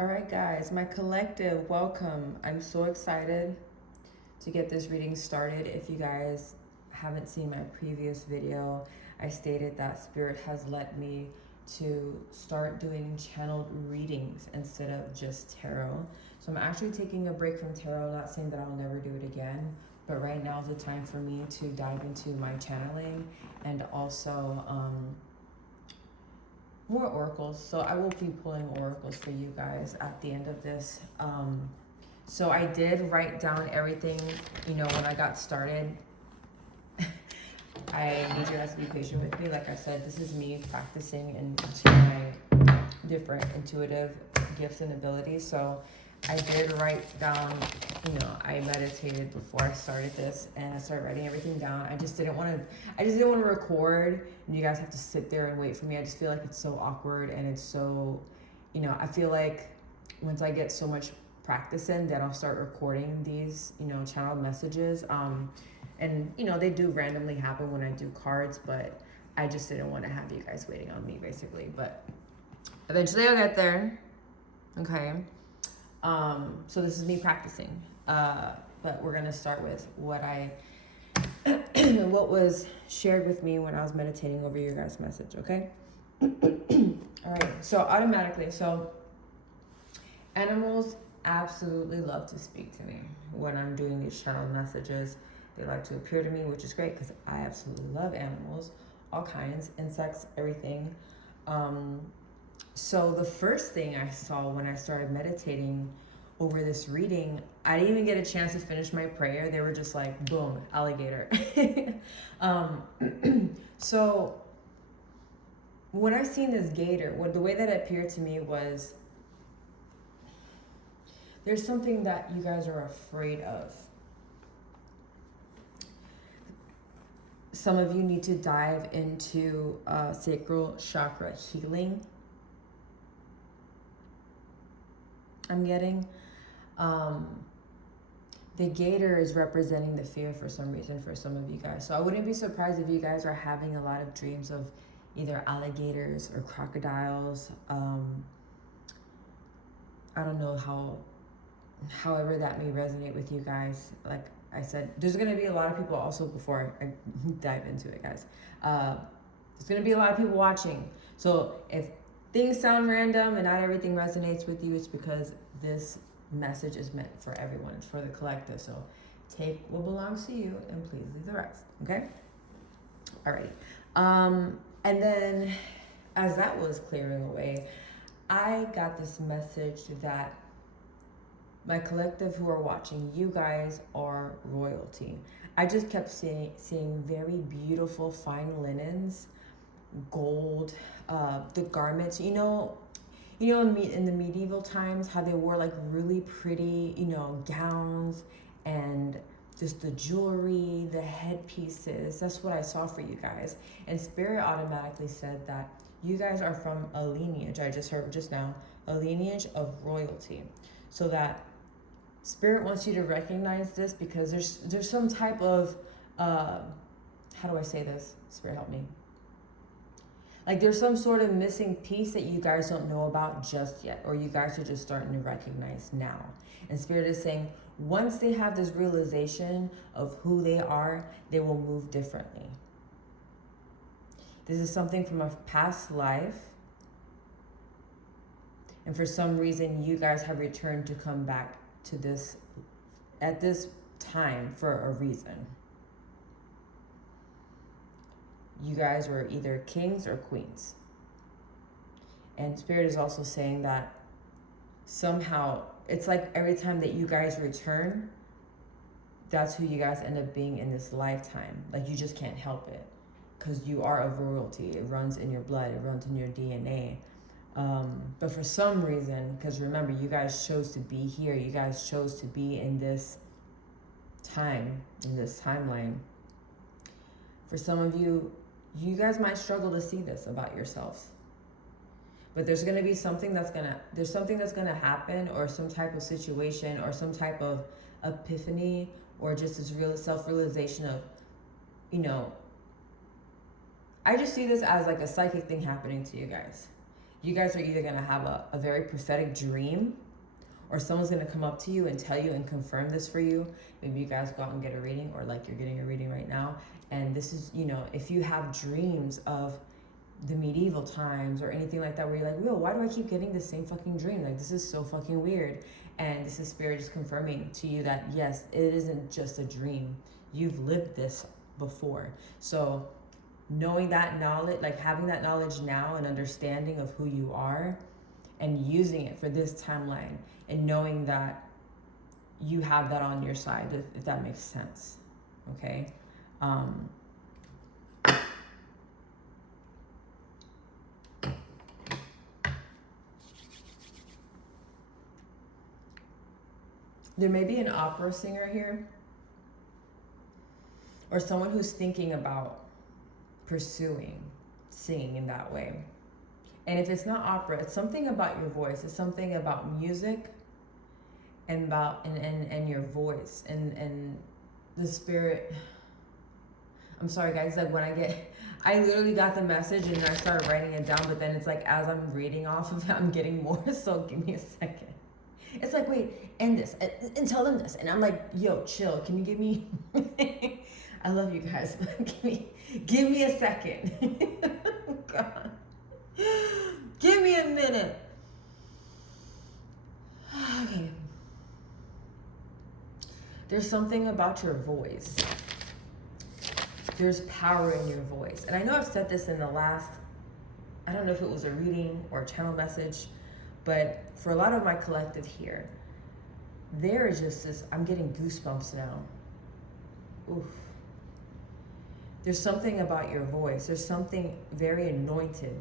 All right, guys, my collective, welcome. I'm so excited to get this reading started. If you guys haven't seen my previous video, I stated that Spirit has led me to start doing channeled readings instead of just tarot. So I'm actually taking a break from tarot, not saying that I'll never do it again, but right now is the time for me to dive into my channeling and also more oracles. So I will be pulling oracles for you guys at the end of this. So I did write down everything, when I got started. I need you guys to be patient with me. Like I said, this is me practicing into my different intuitive gifts and abilities. So I did write down, I meditated before I started this, and I started writing everything down. I just didn't want to record and you guys have to sit there and wait for me. I just feel like it's so awkward, and it's so, I feel like once I get so much practice in, then I'll start recording these, channeled messages. And they do randomly happen when I do cards, but I just didn't want to have you guys waiting on me, basically. But eventually I'll get there. Okay. So this is me practicing, but we're gonna start with what what was shared with me when I was meditating over your guys' message, okay? All right, so automatically, animals absolutely love to speak to me when I'm doing these channeled messages. They like to appear to me, which is great because I absolutely love animals, all kinds, insects, everything. So the first thing I saw when I started meditating over this reading, I didn't even get a chance to finish my prayer. They were just like, boom, alligator. So when I seen this gator, the way that it appeared to me was, there's something that you guys are afraid of. Some of you need to dive into sacral chakra healing. I'm getting the gator is representing the fear for some reason for some of you guys. So I wouldn't be surprised if you guys are having a lot of dreams of either alligators or crocodiles. I don't know however that may resonate with you guys. Like I said, there's going to be a lot of people also, before I dive into it, guys. There's going to be a lot of people watching. So if things sound random and not everything resonates with you, it's because this message is meant for everyone. It's for the collective. So take what belongs to you and please leave the rest. Okay? Alrighty. And then as that was clearing away, I got this message that my collective who are watching, you guys are royalty. I just kept seeing very beautiful fine linens, gold, the garments, in the medieval times, how they wore like really pretty, gowns and just the jewelry, the headpieces. That's what I saw for you guys. And Spirit automatically said that you guys are from a lineage, I just heard just now, a lineage of royalty. So that Spirit wants you to recognize this, because there's some type of, how do I say this? Spirit, help me. Like there's some sort of missing piece that you guys don't know about just yet, or you guys are just starting to recognize now. And Spirit is saying, once they have this realization of who they are, they will move differently. This is something from a past life. And for some reason, you guys have returned to come back to this at this time for a reason. You guys were either kings or queens. And Spirit is also saying that somehow, it's like every time that you guys return, that's who you guys end up being in this lifetime. Like you just can't help it, because you are of royalty. It runs in your blood, it runs in your DNA. But for some reason, because remember, you guys chose to be here, you guys chose to be in this time, in this timeline. For some of you, you guys might struggle to see this about yourselves. But there's going to be something that's going to happen, or some type of situation, or some type of epiphany, or just this real self-realization of, I just see this as like a psychic thing happening to you guys. You guys are either going to have a very prophetic dream, or someone's going to come up to you and tell you and confirm this for you. Maybe you guys go out and get a reading, or like you're getting a reading right now. And this is, you know, if you have dreams of the medieval times or anything like that, where you're like, yo, why do I keep getting the same fucking dream? Like, this is so fucking weird. And this is spirit just confirming to you that, yes, it isn't just a dream. You've lived this before. So knowing that knowledge, like having that knowledge now and understanding of who you are and using it for this timeline, and knowing that you have that on your side, if that makes sense. Okay. There may be an opera singer here, or someone who's thinking about pursuing singing in that way. And if it's not opera, it's something about your voice. It's something about music and about and your voice and the spirit. I'm sorry guys, like when I literally got the message and I started writing it down, but then it's like as I'm reading off of it, I'm getting more, so give me a second. It's like, wait, end this and tell them this. And I'm like, yo, chill. Can you give me I love you guys. give me a second. God. Give me a minute. Okay. There's something about your voice. There's power in your voice. And I know I've said this in the last, I don't know if it was a reading or a channel message, but for a lot of my collective here, there is just this, I'm getting goosebumps now. Oof. There's something about your voice. There's something very anointed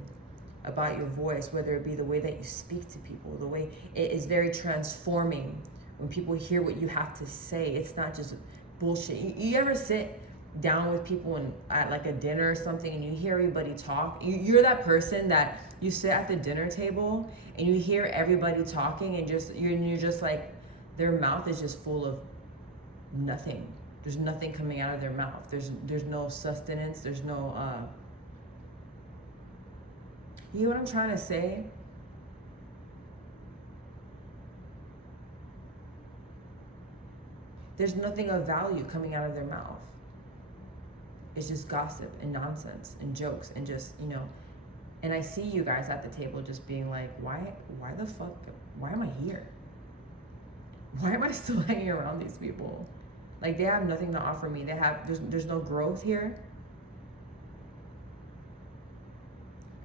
about your voice, whether it be the way that you speak to people, the way it is very transforming when people hear what you have to say. It's not just bullshit. You ever sit down with people at like a dinner or something and you hear everybody talk? You're that person that you sit at the dinner table and you hear everybody talking and you're just like, their mouth is just full of nothing. There's nothing coming out of their mouth. There's no sustenance. There's no you know what I'm trying to say? There's nothing of value coming out of their mouth. It's just gossip and nonsense and jokes and just, you know. And I see you guys at the table just being like, why the fuck, why am I here? Why am I still hanging around these people? Like, they have nothing to offer me. There's no growth here.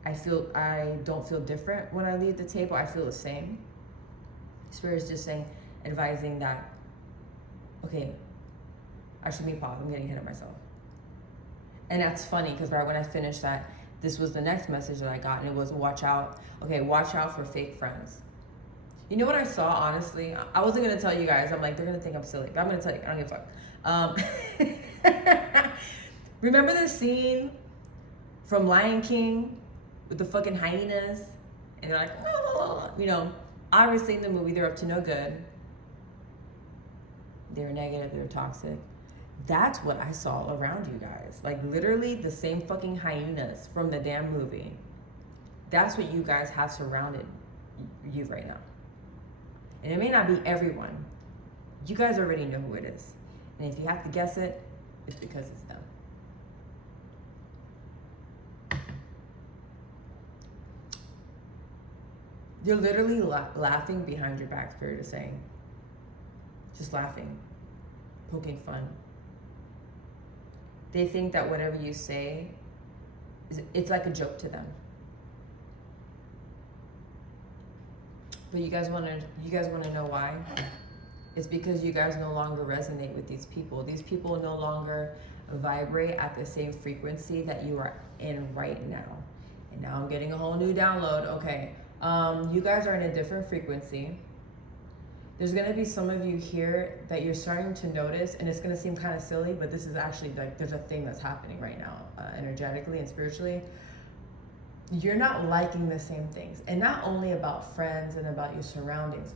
I don't feel different when I leave the table. I feel the same. Spirit's just saying, advising that, okay, actually, let me pause. I'm getting ahead of myself. And that's funny because right when I finished that, this was the next message that I got, and it was watch out. Okay, watch out for fake friends. You know what I saw, honestly? I wasn't going to tell you guys. I'm like, they're going to think I'm silly. But I'm going to tell you. I don't give a fuck. Remember the scene from Lion King with the fucking hyenas? And they're like, oh, you know, obviously in the movie, they're up to no good. They're negative. They're toxic. That's what I saw around you guys. Like, literally the same fucking hyenas from the damn movie. That's what you guys have surrounded you right now. And it may not be everyone. You guys already know who it is. And if you have to guess it, it's because it's them. You're literally laughing behind your back, Spirit is saying. Just laughing. Poking fun. They think that whatever you say, it's like a joke to them. But you guys want to know why? It's because you guys no longer resonate with these people. These people no longer vibrate at the same frequency that you are in right now. And now I'm getting a whole new download. Okay, you guys are in a different frequency. There's going to be some of you here that you're starting to notice, and it's going to seem kind of silly, but this is actually like, there's a thing that's happening right now, energetically and spiritually. You're not liking the same things, and not only about friends and about your surroundings,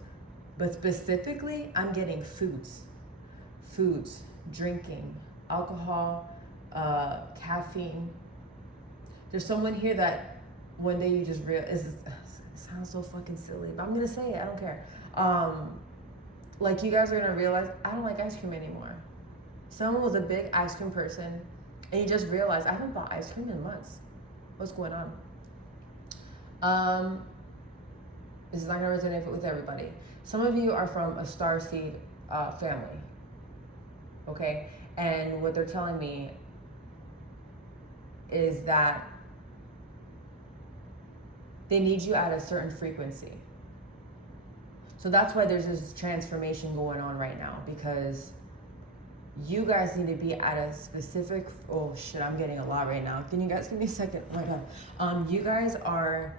but specifically, I'm getting foods, drinking, alcohol, caffeine. There's someone here that one day you just realize, sounds so fucking silly, but I'm gonna say it. I don't care. Like, you guys are gonna realize I don't like ice cream anymore. Someone was a big ice cream person, and you just realize I haven't bought ice cream in months. What's going on? This is not gonna resonate with everybody. Some of you are from a starseed family, okay? And what they're telling me is that they need you at a certain frequency. So that's why there's this transformation going on right now, because you guys need to be at a specific, oh shit, I'm getting a lot right now. Can you guys give me a second? Oh my God. You guys are,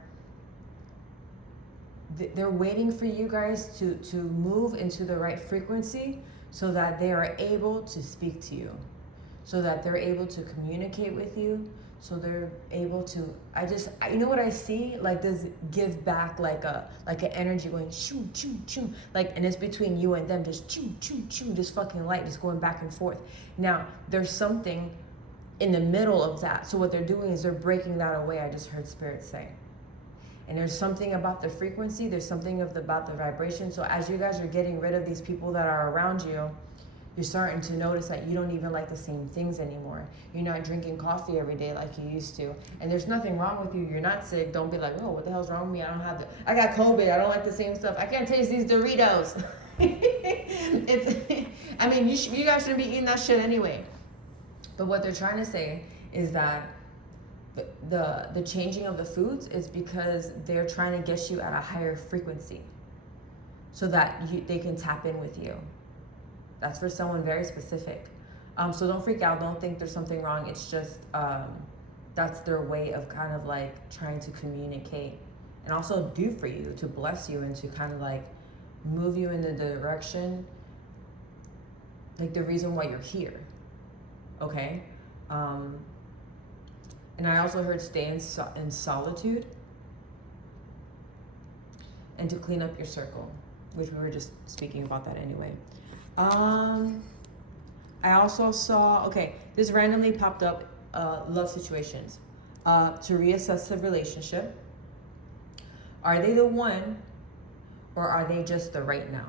they're waiting for you guys to move into the right frequency so that they are able to speak to you, so that they're able to communicate with you, so they're able to, you know what I see? Like this give back, like an energy going shoo, choo, choo. Like, and it's between you and them, just choo, choo, choo, just fucking light, just going back and forth. Now, there's something in the middle of that. So what they're doing is they're breaking that away, I just heard Spirit say. And there's something about the frequency, there's something about the vibration. So as you guys are getting rid of these people that are around you, you're starting to notice that you don't even like the same things anymore. You're not drinking coffee every day like you used to. And there's nothing wrong with you. You're not sick. Don't be like, oh, what the hell's wrong with me? I got COVID. I don't like the same stuff. I can't taste these Doritos. You guys shouldn't be eating that shit anyway. But what they're trying to say is that the changing of the foods is because they're trying to get you at a higher frequency so that they can tap in with you. That's for someone very specific. So don't freak out. Don't think there's something wrong. It's just, that's their way of kind of like trying to communicate and also do for you, to bless you and to kind of like move you in the direction, like the reason why you're here. Okay? And I also heard stay in solitude and to clean up your circle, which we were just speaking about that anyway. I also saw, okay, this randomly popped up, love situations. To reassess the relationship. Are they the one, or are they just the right now?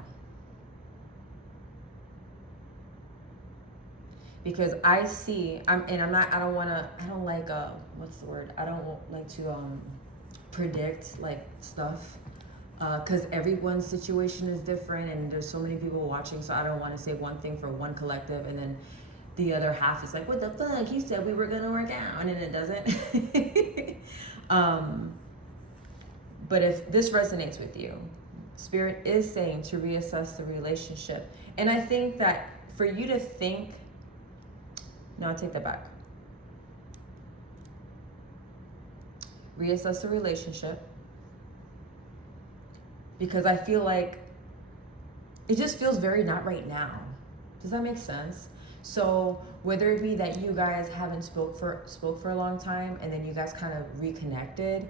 Because I see, I don't like, what's the word? I don't like to predict like stuff. Because everyone's situation is different and there's so many people watching, so I don't want to say one thing for one collective and then the other half is like, what the fuck, he said we were going to work out, and then it doesn't. But if this resonates with you, Spirit is saying to reassess the relationship. And I think that for you to think, no, I take that back. Reassess the relationship. Because I feel like it just feels very not right now. Does that make sense? So whether it be that you guys haven't spoke for a long time and then you guys kind of reconnected,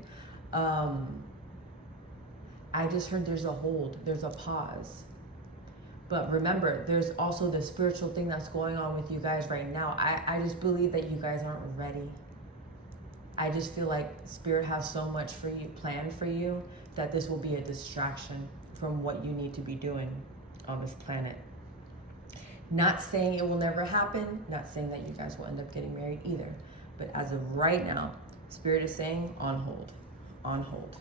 I just heard there's a hold, there's a pause. But remember, there's also the spiritual thing that's going on with you guys right now. I just believe that you guys aren't ready. I just feel like Spirit has so much for you, planned for you, that this will be a distraction from what you need to be doing on this planet. Not saying it will never happen, not saying that you guys will end up getting married either. But as of right now, Spirit is saying on hold, on hold.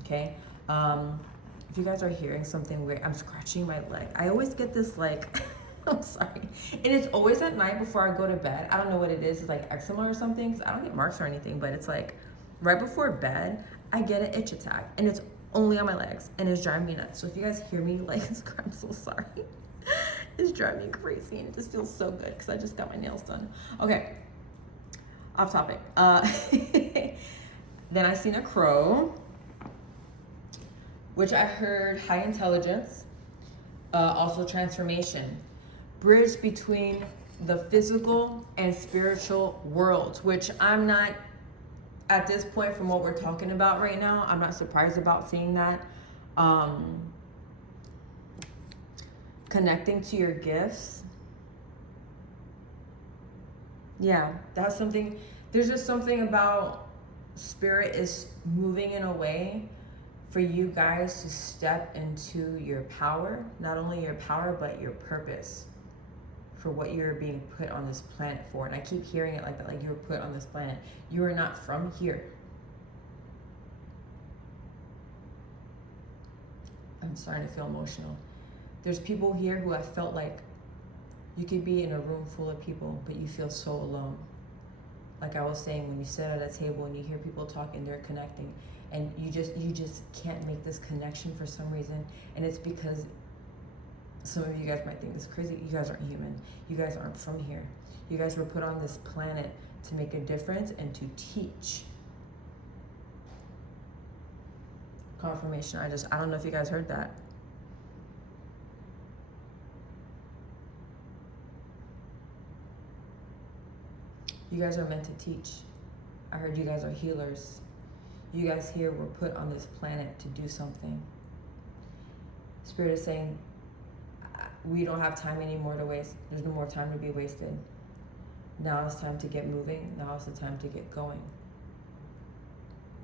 Okay? If you guys are hearing something weird, I'm scratching my leg. I always get this like, I'm sorry. And it's always at night before I go to bed. I don't know what it is. It's like eczema or something. 'Cause I don't get marks or anything, but it's like right before bed, I get an itch attack. And it's only on my legs. And it's driving me nuts. So if you guys hear me like, I'm so sorry. It's driving me crazy. And it just feels so good because I just got my nails done. Okay. Off topic. Then I seen a crow, which I heard high intelligence, also transformation. Bridge between the physical and spiritual worlds, which I'm not, at this point from what we're talking about right now, I'm not surprised about seeing that. Connecting to your gifts. Yeah, that's something, there's just something about Spirit is moving in a way for you guys to step into your power, not only your power, but your purpose for what you're being put on this planet for. And I keep hearing it like that, like you were put on this planet. You are not from here. I'm starting to feel emotional. There's people here who have felt like you could be in a room full of people, but you feel so alone. Like I was saying, when you sit at a table and you hear people talk and they're connecting, and you just can't make this connection for some reason. And it's because some of you guys might think this is crazy. You guys aren't human. You guys aren't from here. You guys were put on this planet to make a difference and to teach. Confirmation. I don't know if you guys heard that. You guys are meant to teach. I heard you guys are healers. You guys here were put on this planet to do something. Spirit is saying, we don't have time anymore to waste. There's no more time to be wasted. Now it's time to get moving. Now it's the time to get going.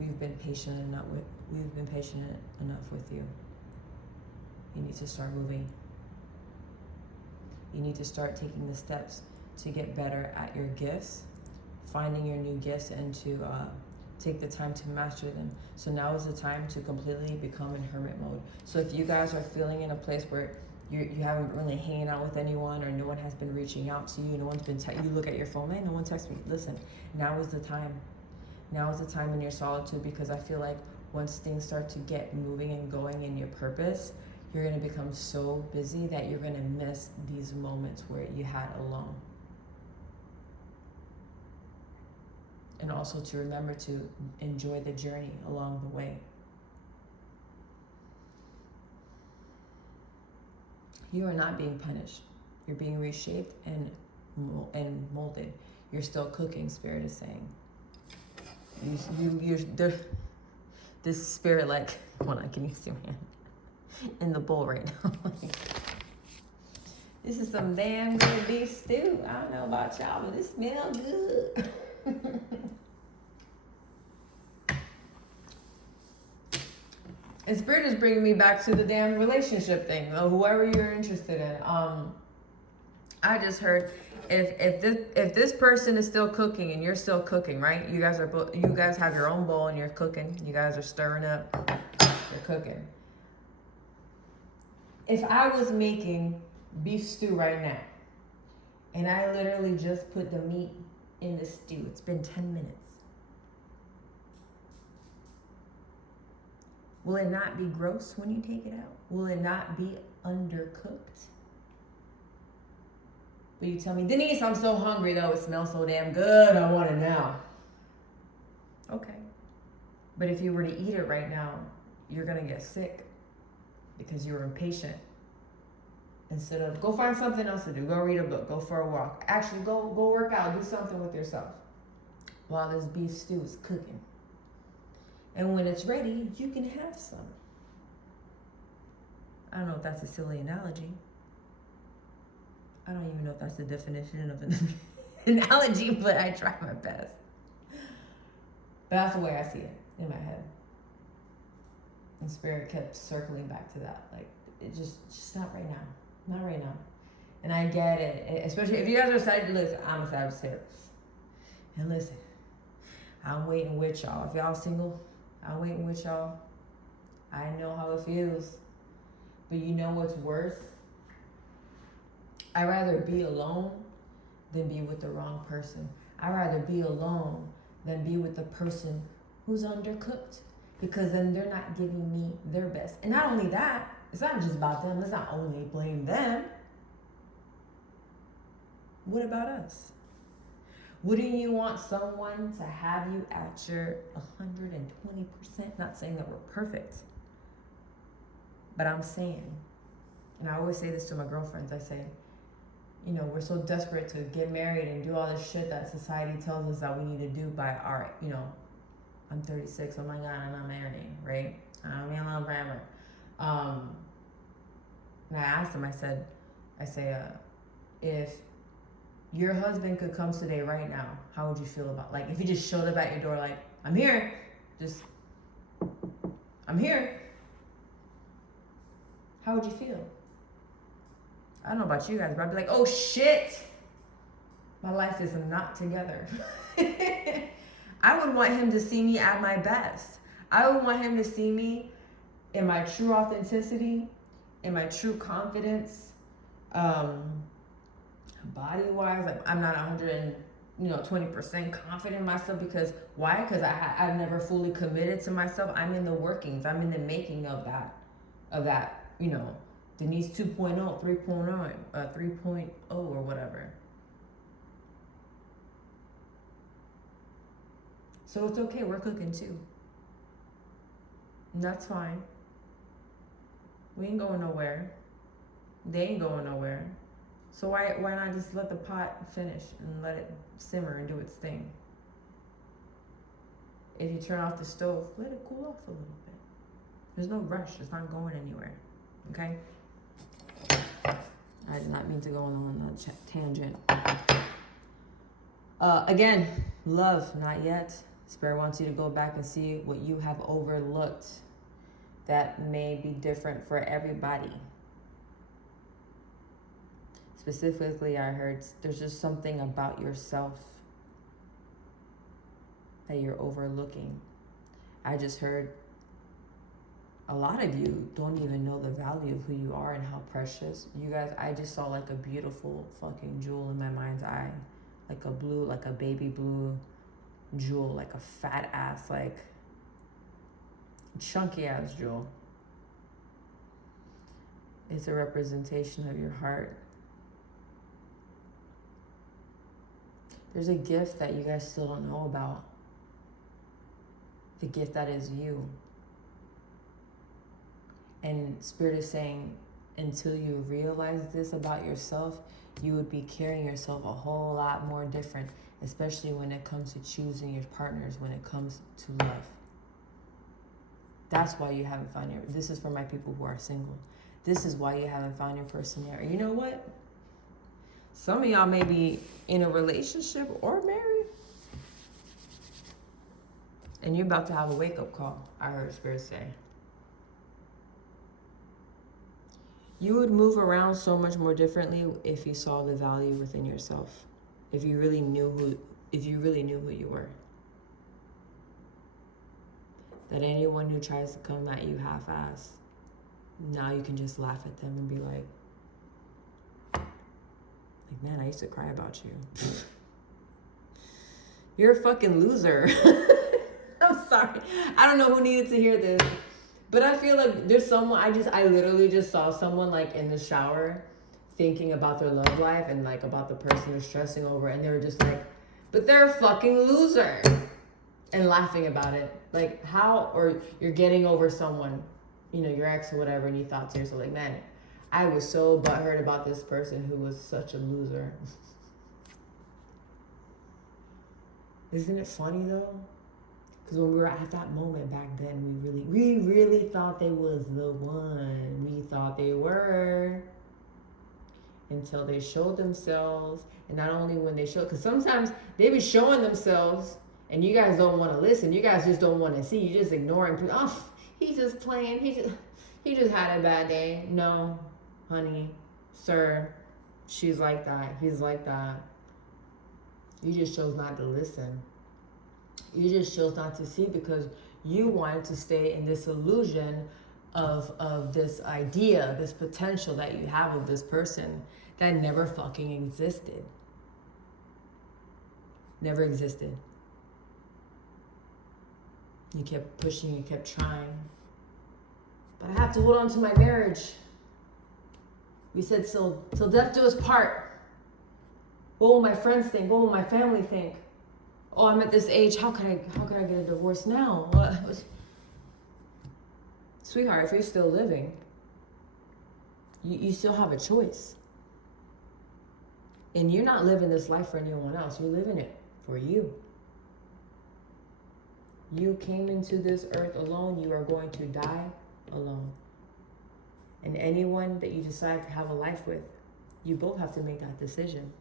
We've been patient enough with you. You need to start moving. You need to start taking the steps to get better at your gifts, finding your new gifts, and to take the time to master them. So now is the time to completely become in hermit mode. So if you guys are feeling in a place where you haven't really hanging out with anyone, or no one has been reaching out to you, no one's been you look at your phone, man, no one texts me. Listen, now is the time. Now is the time in your solitude, because I feel like once things start to get moving and going in your purpose, you're going to become so busy that you're going to miss these moments where you had alone. And also to remember to enjoy the journey along the way. You are not being punished. You're being reshaped and molded. You're still cooking, Spirit is saying. This spirit, like, hold on, can you see my hand? In the bowl right now. This is some damn good beef stew. I don't know about y'all, but it smells good. And Spirit is bringing me back to the damn relationship thing, whoever you're interested in. I just heard if this person is still cooking and you're still cooking, right? You guys have your own bowl and you're cooking. You guys are stirring up. You're cooking. If I was making beef stew right now, and I literally just put the meat in the stew, it's been 10 minutes. Will it not be gross when you take it out? Will it not be undercooked? But you tell me, Denise, I'm so hungry though. It smells so damn good. I want it now. Okay. But if you were to eat it right now, you're going to get sick because you're impatient. Instead of, go find something else to do. Go read a book. Go for a walk. Actually, go work out. Do something with yourself while this beef stew is cooking. And when it's ready, you can have some. I don't know if that's a silly analogy. I don't even know if that's the definition of an analogy, but I try my best. But that's the way I see it in my head. And Spirit kept circling back to that. Like, it just not right now. Not right now. And I get it. Especially if you guys are Sagittarius. Listen, I'm a Sagittarius. And listen, I'm waiting with y'all. If y'all single, I'm waiting with y'all. I know how it feels. But you know what's worse? I'd rather be alone than be with the wrong person. I'd rather be alone than be with the person who's undercooked. Because then they're not giving me their best. And not only that, it's not just about them. Let's not only blame them. What about us? Wouldn't you want someone to have you at your 120%? Not saying that we're perfect. But I'm saying, and I always say this to my girlfriends, I say, you know, we're so desperate to get married and do all this shit that society tells us that we need to do by our, you know, I'm 36, oh my God, I'm not marrying, right? I'm in love forever. And I asked him, I say, if your husband could come today right now, how would you feel about, like, if he just showed up at your door like, I'm here. I'm here. How would you feel? I don't know about you guys, but I'd be like, oh shit, my life is not together. I would want him to see me at my best. I would want him to see me in my true authenticity, in my true confidence, body-wise. Like, I'm not 20% confident in myself, because why? Because I've never fully committed to myself. I'm in the workings. I'm in the making of that. Denise 2.0, 3.0, 3.0 or whatever. So it's okay, we're cooking too. And that's fine. We ain't going nowhere. They ain't going nowhere. So why not just let the pot finish and let it simmer and do its thing? If you turn off the stove, let it cool off a little bit. There's no rush, it's not going anywhere, okay? I did not mean to go on a tangent. Again, love, not yet. Spirit wants you to go back and see what you have overlooked that may be different for everybody. Specifically, I heard there's just something about yourself that you're overlooking. I just heard a lot of you don't even know the value of who you are and how precious. You guys, I just saw like a beautiful fucking jewel in my mind's eye. Like a baby blue jewel, like a fat ass, like chunky ass jewel. It's a representation of your heart. There's a gift that you guys still don't know about. The gift that is you. And Spirit is saying, until you realize this about yourself, you would be carrying yourself a whole lot more different, especially when it comes to choosing your partners, when it comes to love. That's why you haven't found this is for my people who are single. This is why you haven't found your person yet. You know what? Some of y'all may be in a relationship or married, and you're about to have a wake-up call, I heard Spirit say. You would move around so much more differently if you saw the value within yourself. If you really knew who you were. That anyone who tries to come at you half-assed, now you can just laugh at them and be like, man, I used to cry about you. You're a fucking loser. I'm sorry. I don't know who needed to hear this. But I feel like there's someone, I literally just saw someone like in the shower thinking about their love life and like about the person they're stressing over, and they were just like, but they're a fucking loser, and laughing about it. Like how, or you're getting over someone, your ex or whatever, and you thought to yourself like, man, I was so butthurt about this person who was such a loser. Isn't it funny though? Because when we were at that moment back then, we really thought they was the one. We thought they were. Until they showed themselves. And not only when they show, because sometimes they be showing themselves and you guys don't want to listen. You guys just don't want to see. You just ignoring. Oh, he's just playing. He just had a bad day. No, honey, sir, she's like that. He's like that. You just chose not to listen. You just chose not to see because you wanted to stay in this illusion of this idea, this potential that you have of this person that never fucking existed. Never existed. You kept pushing, you kept trying. But I have to hold on to my marriage. We said till death do us part. What will my friends think? What will my family think? Oh, I'm at this age. How can I get a divorce now? What? Sweetheart, if you're still living, you still have a choice. And you're not living this life for anyone else. You're living it for you. You came into this earth alone. You are going to die alone. And anyone that you decide to have a life with, you both have to make that decision.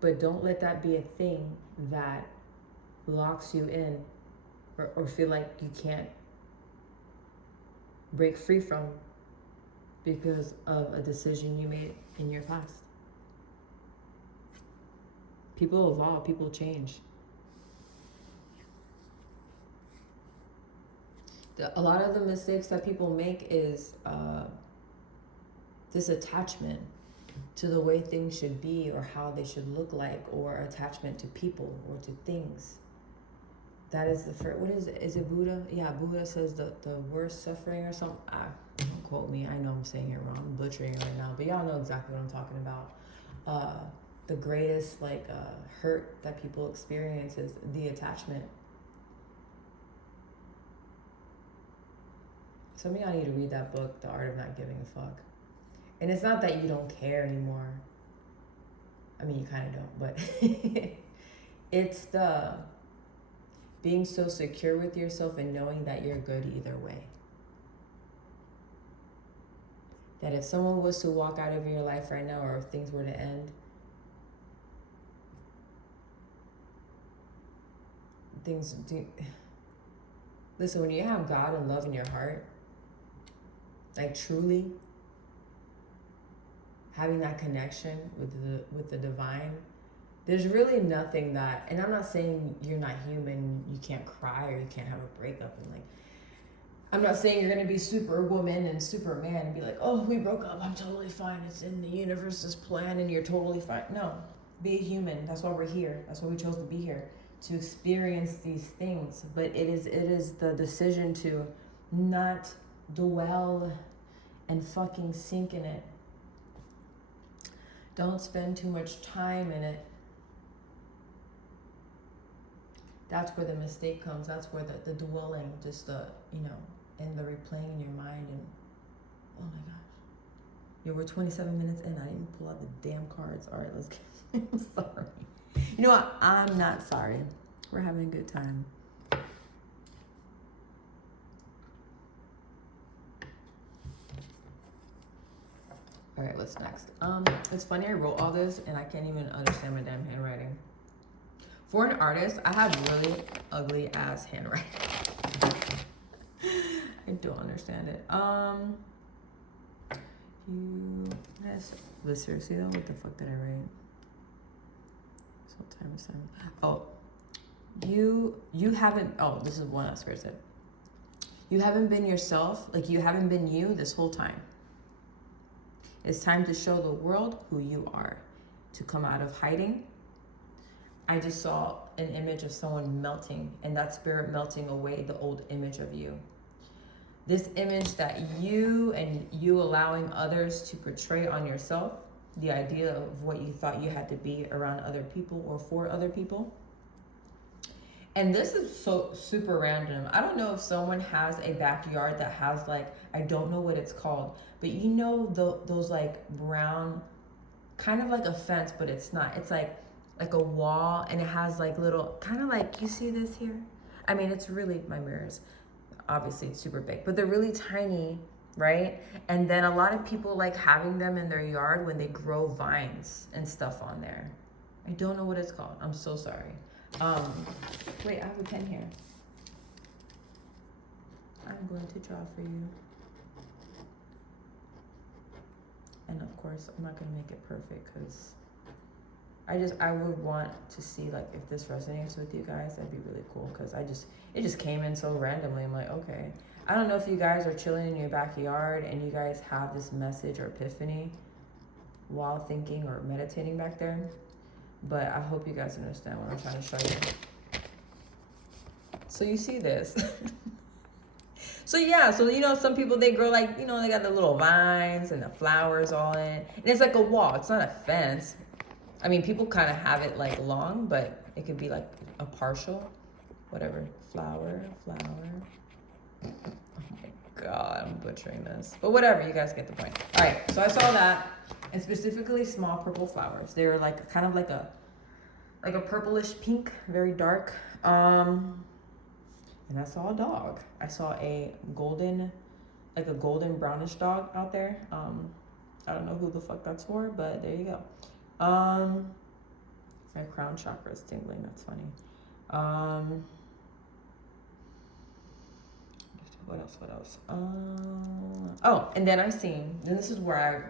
But don't let that be a thing that locks you in or feel like you can't break free from because of a decision you made in your past. People evolve, people change. A lot of the mistakes that people make is this attachment to the way things should be or how they should look like, or attachment to people or to things. That is the first, what is it Buddha? Yeah, Buddha says the worst suffering or something. Don't quote me, I know I'm saying it wrong, I'm butchering it right now, but y'all know exactly what I'm talking about. The greatest hurt that people experience is the attachment. Some of y'all need to read that book, The Art of Not Giving a Fuck. And it's not that you don't care anymore. I mean, you kind of don't, but it's the being so secure with yourself and knowing that you're good either way. That if someone was to walk out of your life right now, or if things were to end, listen, when you have God and love in your heart, like truly having that connection with the divine, there's really nothing that, and I'm not saying you're not human, you can't cry or you can't have a breakup, and I'm not saying you're gonna be Superwoman and Superman and be like, oh, we broke up, I'm totally fine, it's in the universe's plan and you're totally fine. No, be a human. That's why we're here. That's why we chose to be here, to experience these things. But it is the decision to not dwell and fucking sink in it. Don't spend too much time in it. That's where the mistake comes. That's where the dwelling, just and the replaying in your mind, and oh my gosh. Yeah, we're 27 minutes in. I didn't even pull out the damn cards. All right, let's get, I'm sorry. You know what? I'm not sorry. We're having a good time. All right, what's next? It's funny, I wrote all this and I can't even understand my damn handwriting. For an artist, I have really ugly ass handwriting. I don't understand it. Seriously though, what the fuck did I write? So time is time. Oh, you haven't. Oh, this is one else person. You haven't been yourself, like you haven't been you this whole time. It's time to show the world who you are, to come out of hiding. I just saw an image of someone melting, and that spirit melting away the old image of you. This image that you allowing others to portray on yourself, the idea of what you thought you had to be around other people or for other people. And this is so super random. I don't know if someone has a backyard that has I don't know what it's called, but those brown, kind of like a fence, but it's not. It's like a wall, and it has little, kind of you see this here? I mean, it's really, my mirrors, obviously it's super big, but they're really tiny, right? And then a lot of people like having them in their yard when they grow vines and stuff on there. I don't know what it's called. I'm so sorry. Wait, I have a pen here. I'm going to draw for you. And of course, I'm not going to make it perfect because I would want to see if this resonates with you guys. That'd be really cool because it just came in so randomly. I'm like, okay. I don't know if you guys are chilling in your backyard and you guys have this message or epiphany while thinking or meditating back there, but I hope you guys understand what I'm trying to show you. So you see this. So some people, they grow they got the little vines and the flowers all in it. And it's like a wall. It's not a fence. I mean, people kind of have it long, but it could be a partial, whatever. Flower. Oh my God, I'm butchering this. But whatever, you guys get the point. All right, so I saw that, and specifically small purple flowers. They were kind of like a purplish pink, very dark. And I saw a dog. I saw a golden brownish dog out there. I don't know who the fuck that's for, but there you go. My crown chakra is tingling. That's funny. Um, what else? What else? Oh, and then and this is where I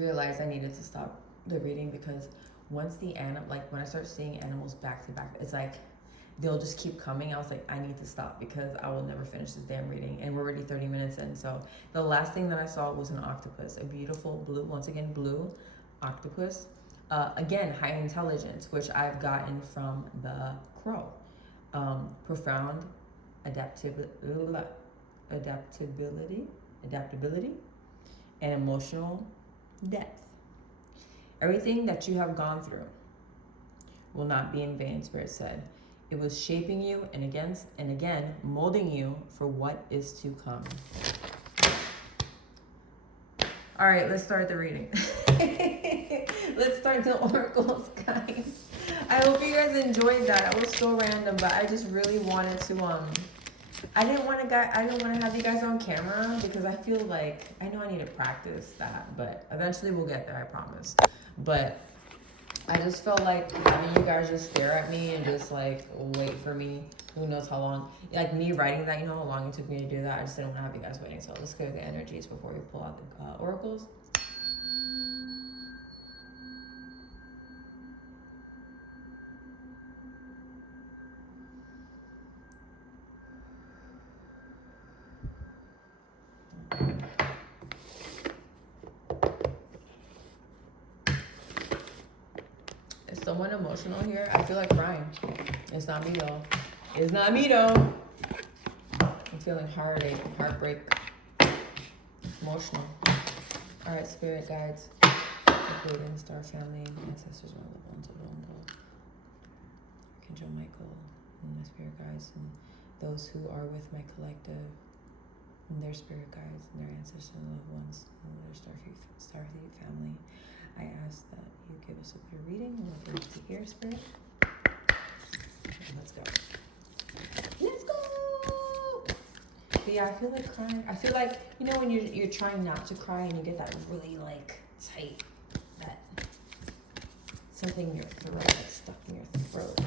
realized I needed to stop the reading, because once when I start seeing animals back to back, it's like they'll just keep coming. I was like, I need to stop because I will never finish this damn reading. And we're already 30 minutes in. So the last thing that I saw was an octopus, a beautiful blue, once again, blue octopus. Again, high intelligence, which I've gotten from the crow. Profound adaptability, and emotional depth. Everything that you have gone through will not be in vain, Spirit said. It was shaping you and again molding you for what is to come. All right, let's start the reading. Let's start the oracles, guys. I hope you guys enjoyed that. It was so random, but I just really wanted to I didn't want to have you guys on camera because I feel like I know I need to practice that, but eventually we'll get there, I promise. But I just felt like having you guys just stare at me and just like wait for me. Who knows how long? Like me writing that, you know how long it took me to do that? I just didn't want to have you guys waiting. So let's go the energies before we pull out the oracles. Is someone emotional here? I feel like crying. It's not me though. It's not me though. I'm feeling heartache, heartbreak, emotional. All right, spirit guides, including Star Family, ancestors, and loved ones of Archangel Michael, and my spirit guides, and those who are with my collective, and their spirit guides, and their ancestors and loved ones, and their Starfleet family. I ask that you give us a clear reading and what we need to hear, spirit. Let's go. Let's go. But yeah, I feel like crying. I feel like, you know, when you're trying not to cry and you get that really like tight, that something in your throat, like stuck in your throat.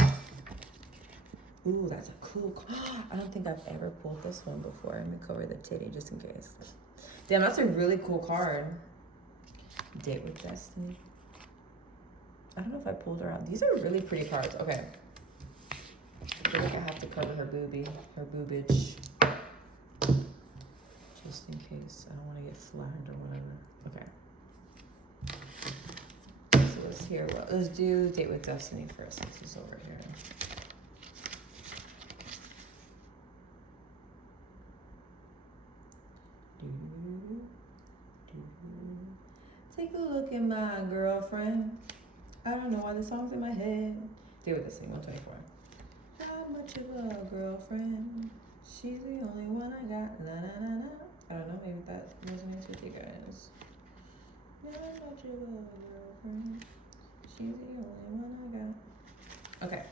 Ooh, that's a cool. I don't think I've ever pulled this one before. Let me cover the titty just in case. Damn, that's a really cool card. Date with Destiny. I don't know if I pulled her out. These are really pretty cards. Okay. I feel like I have to cover her boobage. Just in case. I don't want to get flattened or whatever. Okay. So let's hear let's do Date with Destiny first, since it's over here. Take a look at my girlfriend. I don't know why the song's in my head. Deal with this thing, 124. How much of a girlfriend? She's the only one I got. Na na na na. I don't know, maybe that resonates with you guys. How much of a girlfriend? She's the only one I got. Okay.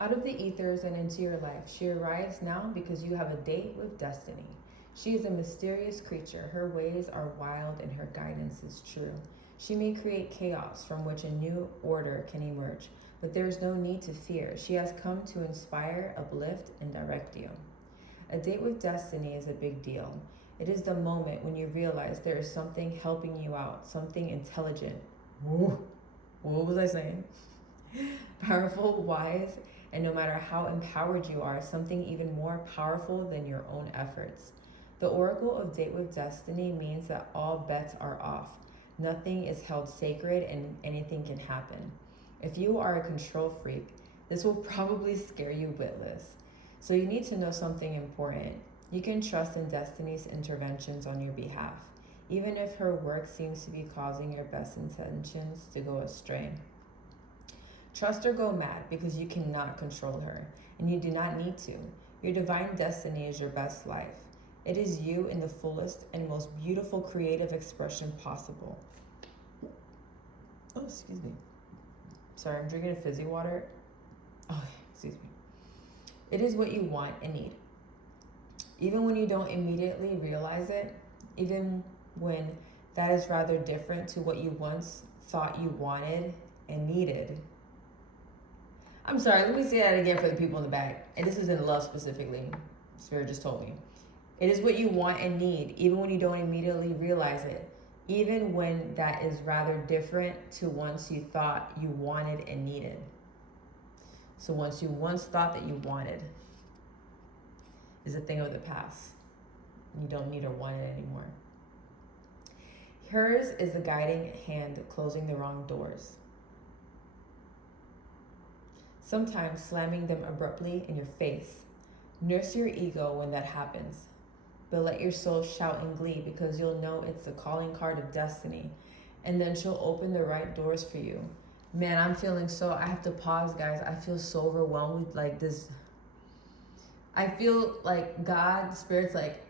Out of the ethers and into your life, she arrives now because you have a date with destiny. She is a mysterious creature. Her ways are wild and her guidance is true. She may create chaos from which a new order can emerge, but there is no need to fear. She has come to inspire, uplift, and direct you. A date with destiny is a big deal. It is the moment when you realize there is something helping you out, something intelligent. Ooh, what was I saying? Powerful, wise, and no matter how empowered you are, something even more powerful than your own efforts. The Oracle of Date with Destiny means that all bets are off. Nothing is held sacred and anything can happen. If you are a control freak, this will probably scare you witless. So you need to know something important. You can trust in Destiny's interventions on your behalf, even if her work seems to be causing your best intentions to go astray. Trust or go mad because you cannot control her, and you do not need to. Your divine destiny is your best life. It is you in the fullest and most beautiful creative expression possible. Oh, excuse me. Sorry, I'm drinking a fizzy water. Oh, excuse me. It is what you want and need. Even when you don't immediately realize it, even when that is rather different to what you once thought you wanted and needed. I'm sorry, let me say that again for the people in the back. And this is in love specifically. Spirit just told me. It is what you want and need, even when you don't immediately realize it. Even when that is rather different to once you thought you wanted and needed. So once you once thought that you wanted is a thing of the past. You don't need or want it anymore. Hers is the guiding hand closing the wrong doors. Sometimes slamming them abruptly in your face. Nurse your ego when that happens. But let your soul shout in glee because you'll know it's the calling card of destiny. And then she'll open the right doors for you. Man, I'm feeling so, I have to pause, guys. I feel so overwhelmed with like this. I feel like God, Spirit's like,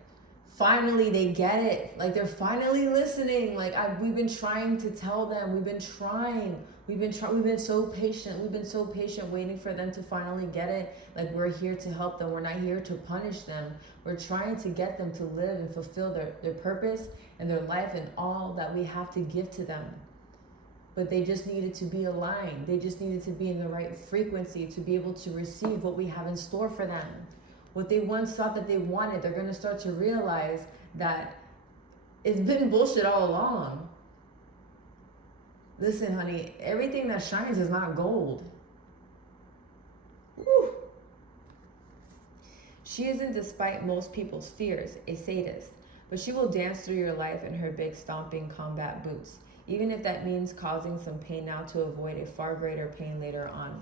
finally they get it. Like they're finally listening. Like we've been trying to tell them. We've been trying. We've been so patient. We've been so patient waiting for them to finally get it. Like we're here to help them. We're not here to punish them. We're trying to get them to live and fulfill their purpose and their life and all that we have to give to them. But they just needed to be aligned. They just needed to be in the right frequency to be able to receive what we have in store for them. What they once thought that they wanted, they're going to start to realize that it's been bullshit all along. Listen, honey, everything that shines is not gold. Woo. She isn't, despite most people's fears, a sadist, but she will dance through your life in her big stomping combat boots, even if that means causing some pain now to avoid a far greater pain later on.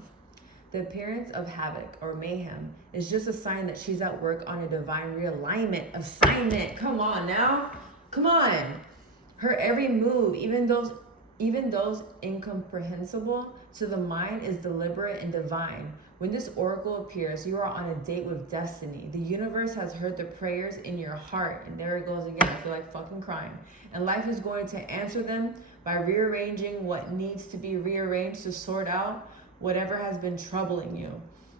The appearance of havoc or mayhem is just a sign that she's at work on a divine realignment assignment. Come on now. Come on. Her every move, even those incomprehensible to the mind, is deliberate and divine. When this oracle appears, you are on a date with destiny. The universe has heard the prayers in your heart. And there it goes again. I feel like fucking crying. And life is going to answer them by rearranging what needs to be rearranged to sort out whatever has been troubling you.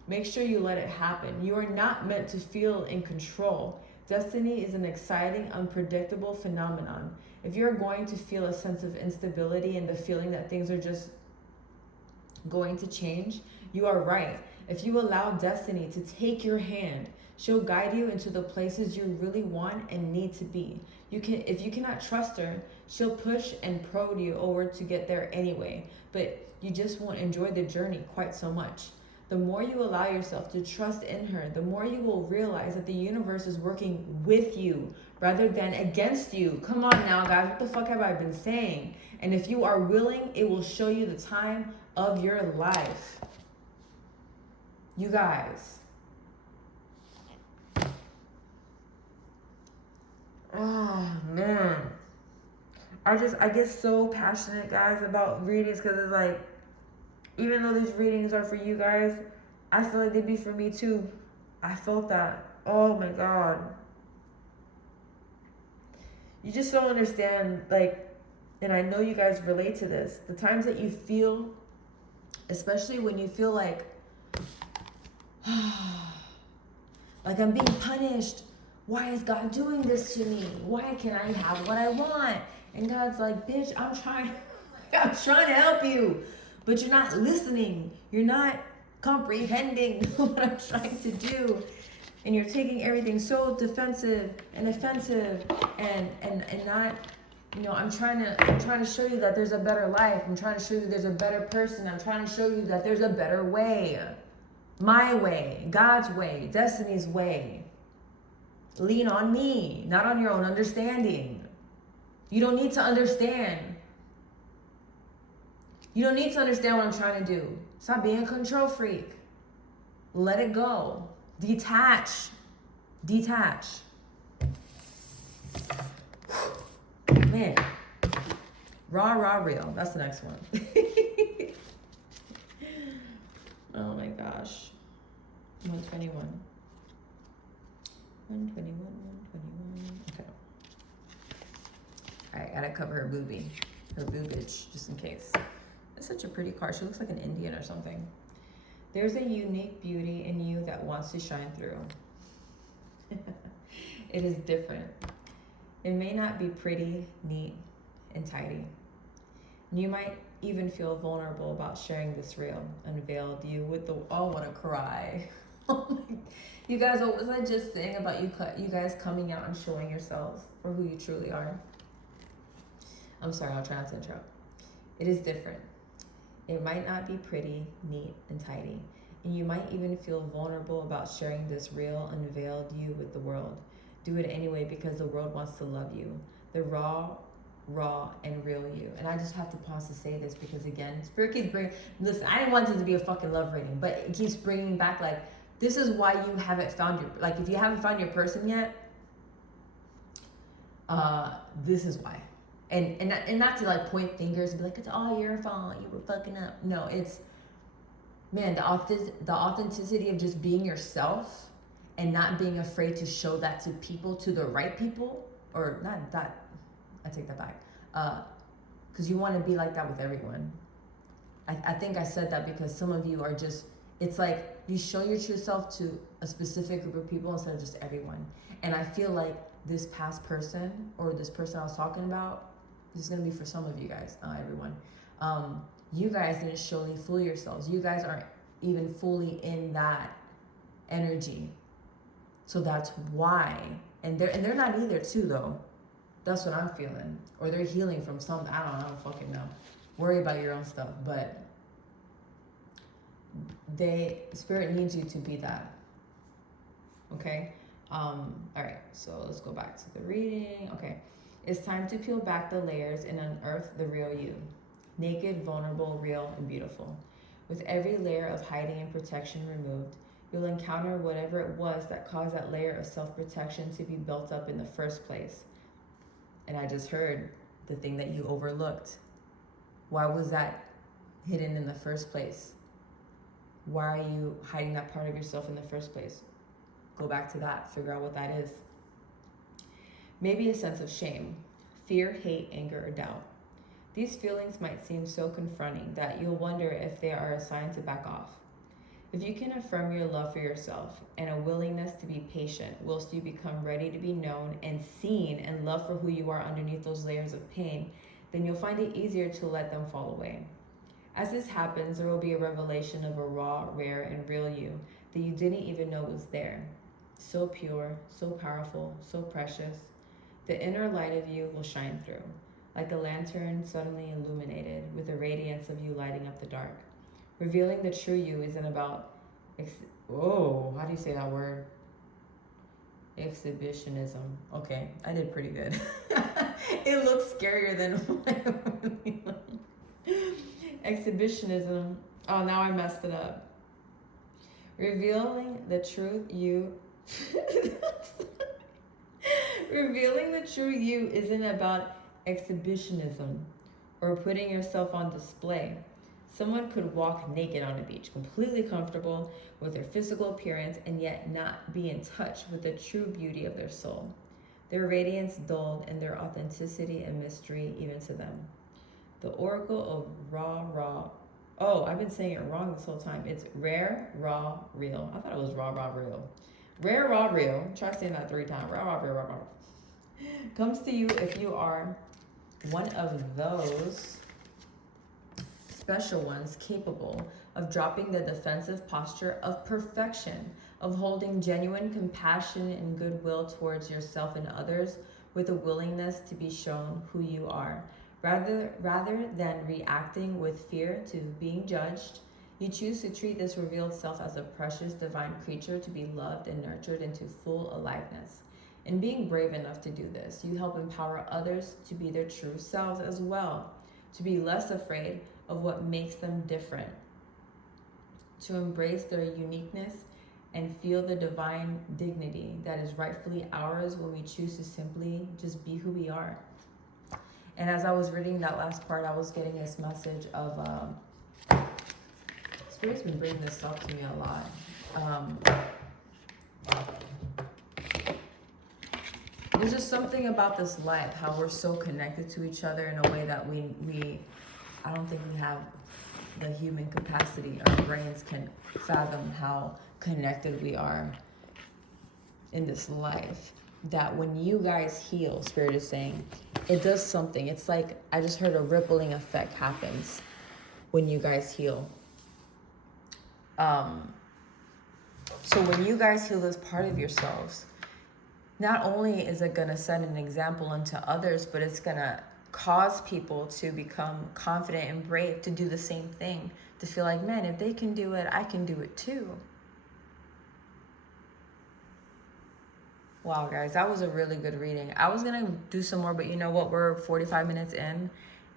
Make sure you let it happen. You are not meant to feel in control. Destiny is an exciting, unpredictable phenomenon. If you're going to feel a sense of instability and the feeling that things are just going to change, you are right. If you allow destiny to take your hand, she'll guide you into the places you really want and need to be. If you cannot trust her, she'll push and prod you over to get there anyway. But you just won't enjoy the journey quite so much. The more you allow yourself to trust in her, the more you will realize that the universe is working with you rather than against you. Come on now, guys. What the fuck have I been saying? And if you are willing, it will show you the time of your life. You guys. Oh, man. I get so passionate, guys, about readings because it's like, even though these readings are for you guys, I feel like they'd be for me too. I felt that. Oh my God. You just don't understand, like, and I know you guys relate to this, the times that you feel, especially when you feel like I'm being punished. Why is God doing this to me? Why can't I have what I want? And God's like, bitch, I'm trying to help you. But you're not listening. You're not comprehending what I'm trying to do. And you're taking everything so defensive and offensive and not, I'm trying to show you that there's a better life. I'm trying to show you there's a better person. I'm trying to show you that there's a better way. My way, God's way, destiny's way. Lean on me, not on your own understanding. You don't need to understand. You don't need to understand what I'm trying to do. Stop being a control freak. Let it go. Detach. Man. Raw, real. That's the next one. Oh my gosh. 121. 121. Okay. Alright, gotta cover her boobage, just in case. That's such a pretty card. She looks like an Indian or something. There's a unique beauty in you that wants to shine through. It is different. It may not be pretty, neat, and tidy. You might even feel vulnerable about sharing this real, unveiled you with the, oh, I want to cry. You guys, what was I just saying about you guys coming out and showing yourselves for who you truly are? I'm sorry, I'll try not to interrupt. It is different. It might not be pretty, neat, and tidy. And you might even feel vulnerable about sharing this real, unveiled you with the world. Do it anyway because the world wants to love you. The raw, and real you. And I just have to pause to say this because, again, Spirit keeps bringing, listen, I didn't want it to be a fucking love reading, but it keeps bringing back, like, this is why you haven't found your, like, if you haven't found your person yet, this is why. And not to, like, point fingers and be like, it's all your fault, you were fucking up. No, it's, man, the authenticity of just being yourself and not being afraid to show that to people, to the right people, or not that, I take that back. Because you want to be like that with everyone. I think I said that because some of you are just, it's like you show your true self to a specific group of people instead of just everyone. And I feel like this past person, or this person I was talking about, this is going to be for some of you guys, not everyone. You guys didn't surely fool yourselves. You guys aren't even fully in that energy. So that's why. And they're not either too, though. That's what I'm feeling. Or they're healing from something. I don't fucking know. Worry about your own stuff. But Spirit needs you to be that. Okay? All right. So let's go back to the reading. Okay. It's time to peel back the layers and unearth the real you. Naked, vulnerable, real, and beautiful. With every layer of hiding and protection removed, you'll encounter whatever it was that caused that layer of self-protection to be built up in the first place. And I just heard the thing that you overlooked. Why was that hidden in the first place? Why are you hiding that part of yourself in the first place? Go back to that. Figure out what that is. Maybe a sense of shame, fear, hate, anger, or doubt. These feelings might seem so confronting that you'll wonder if they are a sign to back off. If you can affirm your love for yourself and a willingness to be patient whilst you become ready to be known and seen and loved for who you are underneath those layers of pain, then you'll find it easier to let them fall away. As this happens, there will be a revelation of a raw, rare, and real you that you didn't even know was there. So pure, so powerful, so precious. The inner light of you will shine through, like a lantern suddenly illuminated with the radiance of you lighting up the dark. Revealing the true you isn't about, how do you say that word? Exhibitionism. Okay, I did pretty good. It looks scarier than what I really like. Exhibitionism. Oh, now I messed it up. Revealing the true you. Revealing the true you isn't about exhibitionism or putting yourself on display. Someone could walk naked on a beach, completely comfortable with their physical appearance, and yet not be in touch with the true beauty of their soul. Their radiance dulled and their authenticity a mystery even to them. The oracle of raw. Oh, I've been saying it wrong this whole time. It's rare, raw, real. I thought it was raw, real. Rare, raw, real. Try saying that 3 times. Raw, real. Comes to you if you are one of those special ones capable of dropping the defensive posture of perfection, of holding genuine compassion and goodwill towards yourself and others with a willingness to be shown who you are. Rather than reacting with fear to being judged, you choose to treat this revealed self as a precious divine creature to be loved and nurtured into full aliveness. In being brave enough to do this, you help empower others to be their true selves as well, to be less afraid of what makes them different, to embrace their uniqueness and feel the divine dignity that is rightfully ours when we choose to simply just be who we are. And as I was reading that last part, I was getting this message of, Spirit's been bringing this up to me a lot. There's just something about this life, how we're so connected to each other in a way that I don't think we have the human capacity. Our brains can fathom how connected we are in this life. that when you guys heal, Spirit is saying, it does something. It's like, I just heard a rippling effect happens when you guys heal. So when you guys heal this part of yourselves, not only is it going to set an example unto others, but it's going to cause people to become confident and brave to do the same thing, to feel like, man, if they can do it, I can do it too. Wow, guys, that was a really good reading. I was going to do some more, but you know what? We're 45 minutes in,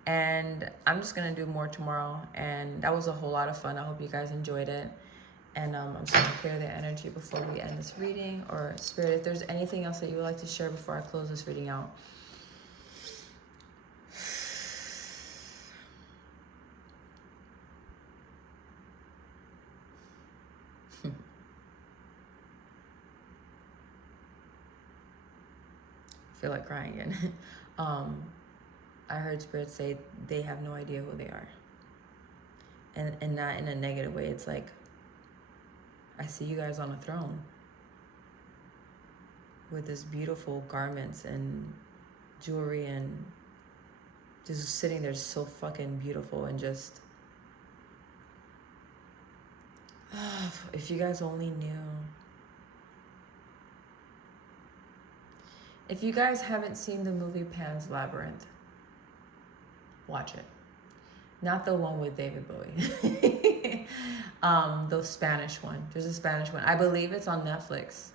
and I'm just going to do more tomorrow. And that was a whole lot of fun. I hope you guys enjoyed it. And I'm just going to clear the energy before we end this reading. Or Spirit, if there's anything else that you would like to share before I close this reading out. I feel like crying again. I heard Spirit say they have no idea who they are. And not in a negative way. It's like, I see you guys on a throne with this beautiful garments and jewelry and just sitting there so fucking beautiful and just, if you guys only knew. If you guys haven't seen the movie Pan's Labyrinth, watch it. Not the one with David Bowie. The Spanish one. There's a Spanish one. I believe it's on Netflix.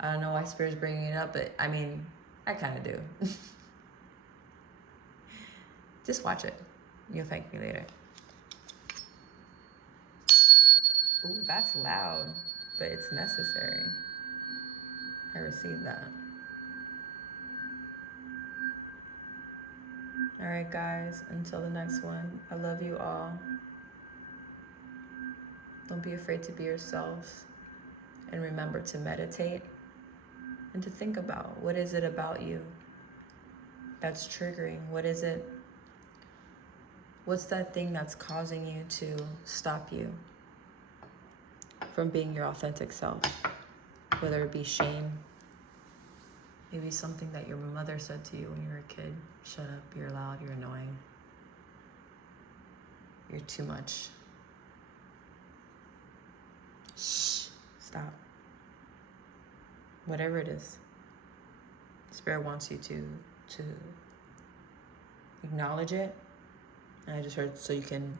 I don't know why Spirit's bringing it up, but I mean, I kind of do. Just watch it. You'll thank me later. Ooh, that's loud, but it's necessary. I received that. All right, guys, until the next one, I love you all. Don't be afraid to be yourselves. And remember to meditate and to think about, what is it about you that's triggering? What is it? What's that thing that's causing you to stop you from being your authentic self? Whether it be shame, maybe something that your mother said to you when you were a kid. Shut up, you're loud, you're annoying. You're too much. Shh, stop. Whatever it is, Spirit wants you to acknowledge it. And I just heard, so you can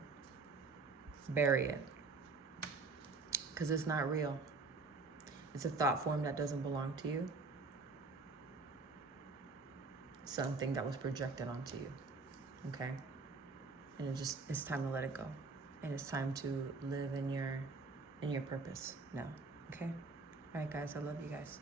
bury it. Because it's not real. It's a thought form that doesn't belong to you. Something that was projected onto you. Okay? And it's time to let it go. And it's time to live in your purpose now. Okay? All right, guys, I love you guys.